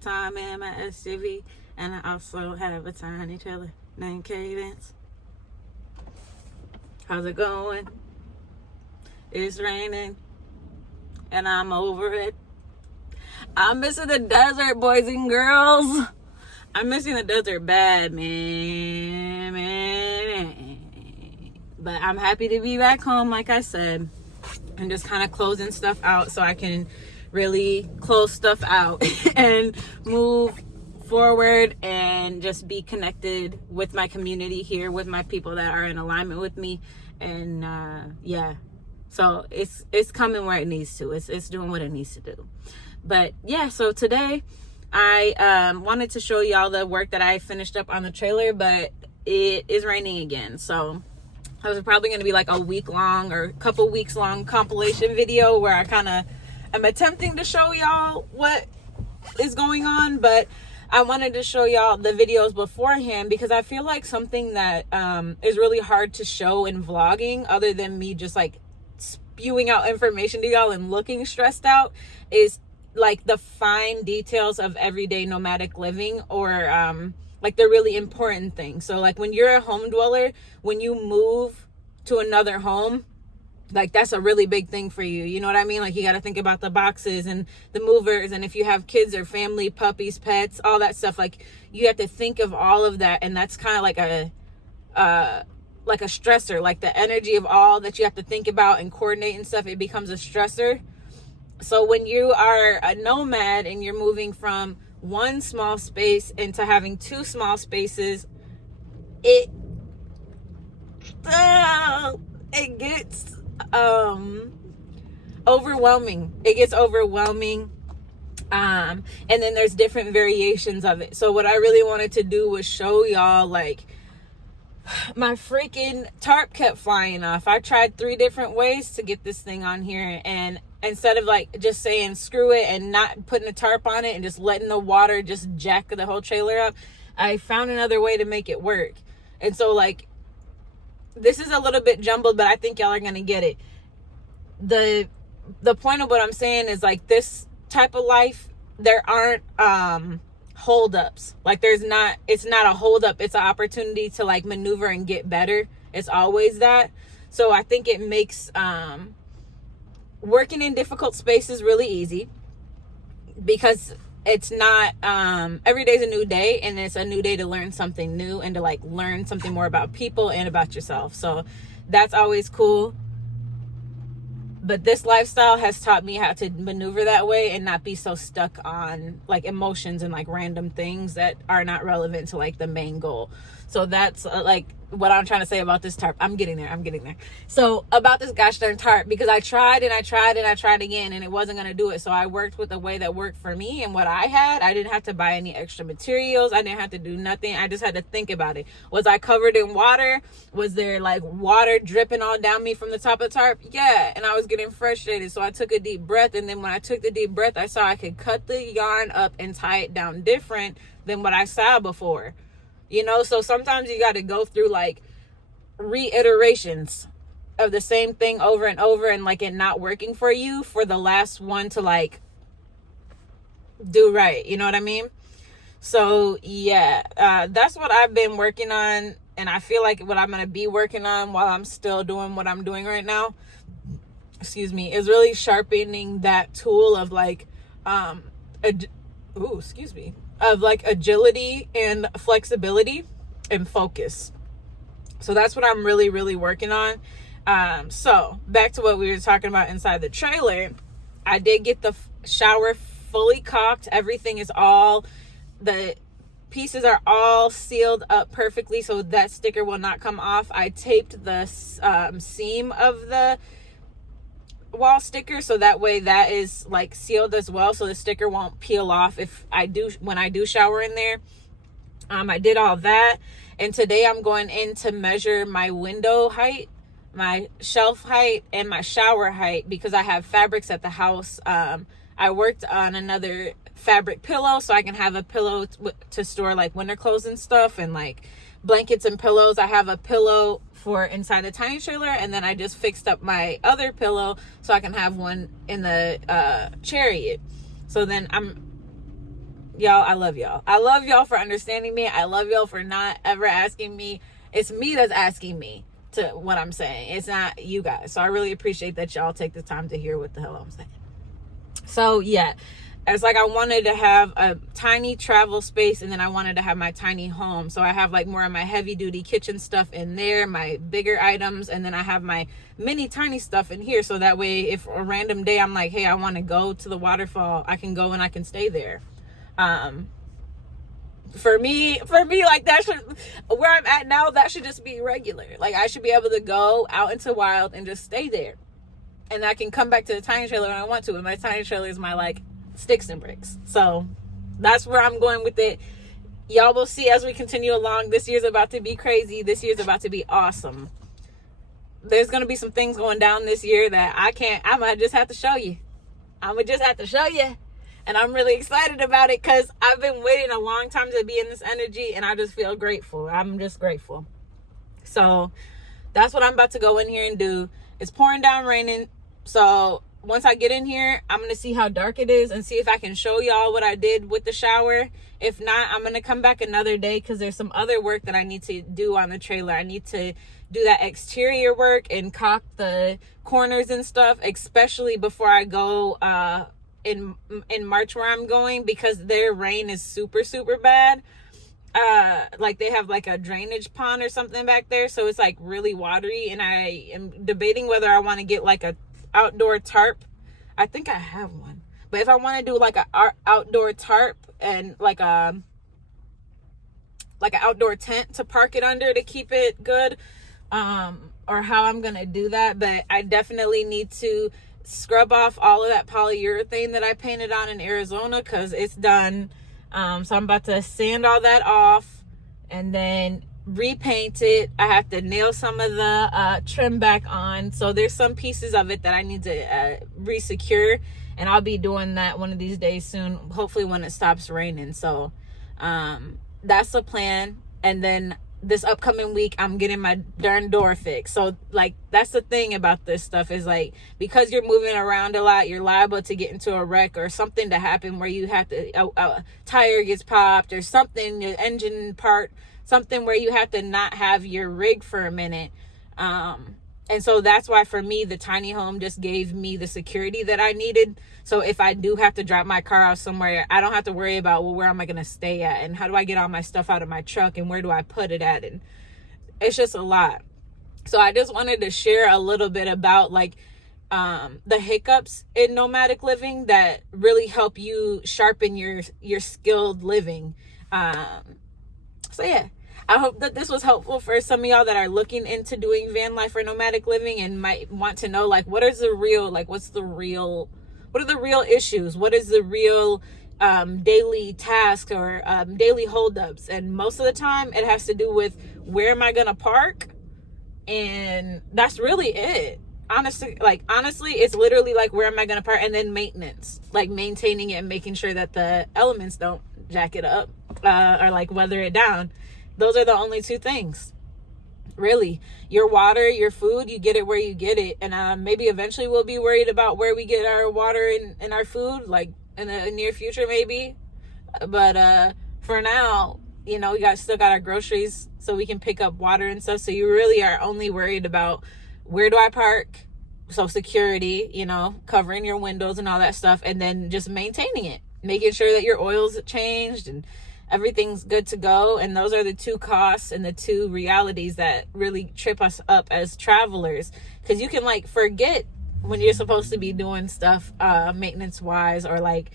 time in my SUV, and I also have a tiny trailer named Cadence. How's it going? It's raining, and I'm over it. I'm missing the desert, boys and girls. I'm missing the desert bad, man. But I'm happy to be back home, like I said. I'm just kind of closing stuff out so I can really close stuff out and move forward and just be connected with my community here, with my people that are in alignment with me. And yeah, so it's coming where it needs to. It's doing what it needs to do. But yeah, so today I wanted to show y'all the work that I finished up on the trailer, but it is raining again. So it was probably going to be like a week long or a couple weeks long compilation video where I kind of am attempting to show y'all what is going on, but I wanted to show y'all the videos beforehand because I feel like something that is really hard to show in vlogging, other than me just like spewing out information to y'all and looking stressed out, is like the fine details of everyday nomadic living, or like the really important things. So like when you're a home dweller, when you move to another home, like that's a really big thing for you. You know what I mean? Like you got to think about the boxes and the movers, and if you have kids or family, puppies, pets, all that stuff, like you have to think of all of that. And that's kind of like a stressor, like the energy of all that you have to think about and coordinate and stuff. It becomes a stressor. So when you are a nomad and you're moving from one small space into having two small spaces, it gets overwhelming. It gets overwhelming. And then there's different variations of it. So what I really wanted to do was show y'all, like, my freaking tarp kept flying off. I tried 3 different ways to get this thing on here, and instead of like just saying screw it and not putting a tarp on it and just letting the water just jack the whole trailer up, I found another way to make it work. And so like this is a little bit jumbled, but I think y'all are gonna get it. The point of what I'm saying is, like, this type of life, there aren't holdups. Like it's not a holdup, it's an opportunity to like maneuver and get better. It's always that. So I think it makes working in difficult spaces really easy, because it's not every day's a new day, and it's a new day to learn something new and to like learn something more about people and about yourself. So that's always cool. But this lifestyle has taught me how to maneuver that way and not be so stuck on like emotions and like random things that are not relevant to like the main goal. So that's like what I'm trying to say about this tarp. I'm getting there. So about this gosh darn tarp, because I tried again and it wasn't going to do it. So I worked with a way that worked for me and what I had. I didn't have to buy any extra materials. I didn't have to do nothing. I just had to think about it. Was I covered in water? Was there like water dripping all down me from the top of the tarp? Yeah. And I was getting frustrated. So I took a deep breath. And then when I took the deep breath, I saw I could cut the yarn up and tie it down different than what I saw before. You know, so sometimes you got to go through like reiterations of the same thing over and over, and like it not working for you for the last one to like do right. You know what I mean? So yeah, that's what I've been working on. And I feel like what I'm going to be working on while I'm still doing what I'm doing right now, is really sharpening that tool of like, of like agility and flexibility and focus. So that's what I'm really, really working on. So back to what we were talking about inside the trailer. I did get the shower fully caulked. Everything is the pieces are all sealed up perfectly, so that sticker will not come off. I taped the seam of the wall sticker, so that way that is like sealed as well, so the sticker won't peel off when I do shower in there. I did all that, and today I'm going in to measure my window height, my shelf height, and my shower height, because I have fabrics at the house. I worked on another fabric pillow so I can have a pillow to store like winter clothes and stuff, and like blankets and pillows. I have a pillow for inside the tiny trailer, and then I just fixed up my other pillow so I can have one in the chariot. So then I'm y'all, I love y'all. I love y'all for understanding me. I love y'all for not ever asking me. It's me that's asking me to what I'm saying. It's not you guys. So I really appreciate that y'all take the time to hear what the hell I'm saying. So yeah, it's like I wanted to have a tiny travel space, and then I wanted to have my tiny home. So I have like more of my heavy duty kitchen stuff in there, my bigger items, and then I have my mini tiny stuff in here. So that way, if a random day I'm like, hey, I want to go to the waterfall, I can go and I can stay there. For me, like that should, where I'm at now, that should just be regular. Like I should be able to go out into wild and just stay there. And I can come back to the tiny trailer when I want to. And my tiny trailer is my like sticks and bricks. So that's where I'm going with it. Y'all will see as we continue along. This year's about to be crazy. This year's about to be awesome. There's going to be some things going down this year that I might just have to show you. And I'm really excited about it because I've been waiting a long time to be in this energy, and I just feel grateful. I'm just grateful. So that's what I'm about to go in here and do. It's pouring down raining. So once I get in here, I'm going to see how dark it is and see if I can show y'all what I did with the shower. If not, I'm going to come back another day because there's some other work that I need to do on the trailer. I need to do that exterior work and caulk the corners and stuff, especially before I go in March where I'm going, because their rain is super, super bad. Like they have like a drainage pond or something back there, so it's like really watery, and I am debating whether I want to get like a outdoor tarp. I think I have one, but if I want to do like a outdoor tarp and like an outdoor tent to park it under to keep it good, or how I'm gonna do that. But I definitely need to scrub off all of that polyurethane that I painted on in Arizona because it's done. So I'm about to sand all that off and then repaint it. I have to nail some of the trim back on. So there's some pieces of it that I need to re-secure, and I'll be doing that one of these days soon, hopefully when it stops raining. So that's the plan. And then this upcoming week, I'm getting my darn door fixed. So like that's the thing about this stuff, is like, because you're moving around a lot, you're liable to get into a wreck or something to happen where you have to a tire gets popped or something, your engine part, something where you have to not have your rig for a minute. And so that's why for me, the tiny home just gave me the security that I needed. So if I do have to drop my car out somewhere, I don't have to worry about, well, where am I going to stay at? And how do I get all my stuff out of my truck? And where do I put it at? And it's just a lot. So I just wanted to share a little bit about like the hiccups in nomadic living that really help you sharpen your skilled living. So yeah. I hope that this was helpful for some of y'all that are looking into doing van life or nomadic living and might want to know, like, what are the real issues? What is the real daily tasks or daily holdups? And most of the time it has to do with, where am I going to park? And that's really it. Honestly, it's literally like, where am I going to park? And then maintenance, like maintaining it and making sure that the elements don't jack it up or like weather it down. Those are the only two things, really. Your water, your food, you get it where you get it. And maybe eventually we'll be worried about where we get our water and our food, like in the near future, maybe. But for now, we still got our groceries so we can pick up water and stuff. So you really are only worried about, where do I park? So security, covering your windows and all that stuff. And then just maintaining it, making sure that your oil's changed and everything's good to go. And those are the two costs and the two realities that really trip us up as travelers, because you can like forget when you're supposed to be doing stuff maintenance wise, or like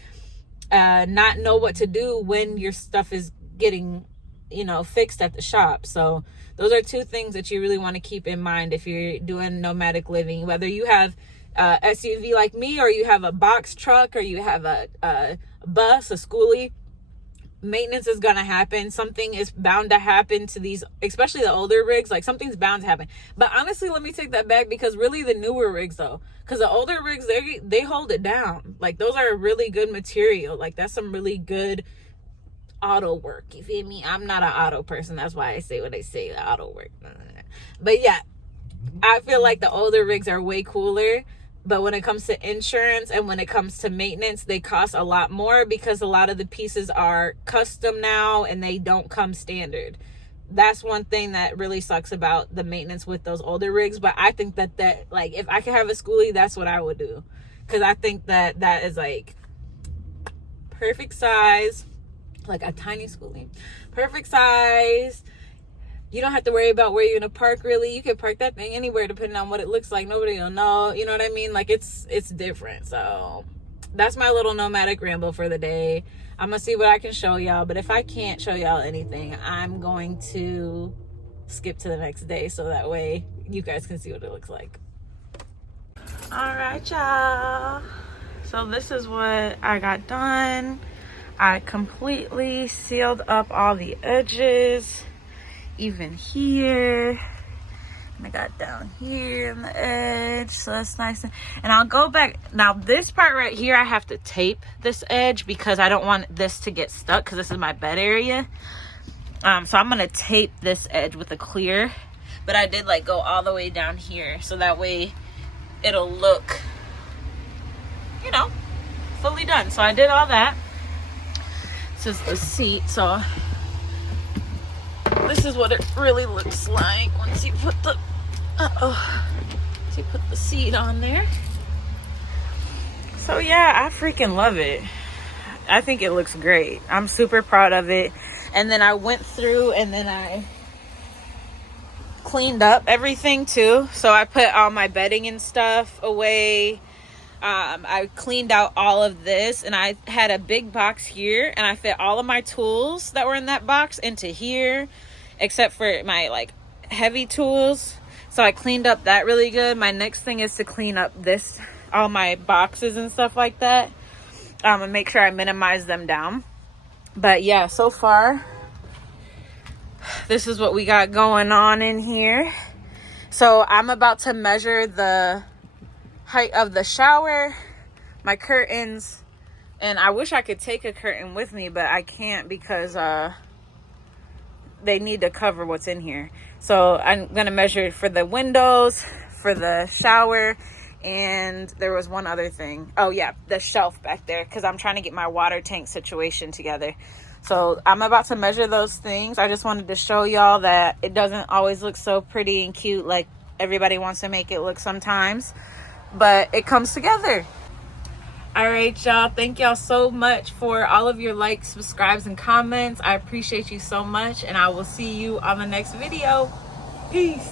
not know what to do when your stuff is getting fixed at the shop. So those are two things that you really want to keep in mind if you're doing nomadic living, whether you have SUV like me, or you have a box truck, or you have a bus, a schoolie. Maintenance is gonna happen. Something is bound to happen to these, especially the older rigs. Like, something's bound to happen. But honestly, let me take that back, because really the newer rigs though, because the older rigs, they hold it down. Like, those are really good material. Like, that's some really good auto work. You feel me? I'm not an auto person. That's why I say what I say, the auto work. But yeah, I feel like the older rigs are way cooler. But when it comes to insurance and when it comes to maintenance, they cost a lot more because a lot of the pieces are custom now and they don't come standard. That's one thing that really sucks about the maintenance with those older rigs. But I think that like, if I could have a schoolie, that's what I would do, because I think that is like perfect size, like a tiny schoolie, perfect size. You don't have to worry about where you're gonna park. Really, you can park that thing anywhere depending on what it looks like. Nobody will know, you know what I mean? Like, it's different. So that's my little nomadic ramble for the day. I'm gonna see what I can show y'all, but if I can't show y'all anything, I'm going to skip to the next day so that way you guys can see what it looks like. All right, y'all, so this is what I got done. I completely sealed up all the edges, even here, and I got down here on the edge, so that's nice. And I'll go back now. This part right here, I have to tape this edge because I don't want this to get stuck, because this is my bed area. So I'm gonna tape this edge with a clear, but I did like go all the way down here so that way it'll look, you know, fully done. So I did all that. This is the seat, so this is what it really looks like once you put the seat on there. So yeah, I freaking love it. I think it looks great. I'm super proud of it. And then I went through and then I cleaned up everything too. So I put all my bedding and stuff away. I cleaned out all of this, and I had a big box here, and I fit all of my tools that were in that box into here, except for my like heavy tools. So I cleaned up that really good. My next thing is to clean up this, all my boxes and stuff like that, and make sure I minimize them down. But yeah, so far this is what we got going on in here. So I'm about to measure the height of the shower, my curtains, and I wish I could take a curtain with me, but I can't because they need to cover what's in here. So I'm gonna measure for the windows, for the shower, and there was one other thing. Oh yeah, the shelf back there, because I'm trying to get my water tank situation together. So I'm about to measure those things. I just wanted to show y'all that it doesn't always look so pretty and cute like everybody wants to make it look sometimes, but it comes together. All right, y'all, thank y'all so much for all of your likes, subscribes, and comments. I appreciate you so much, and I will see you on the next video. Peace.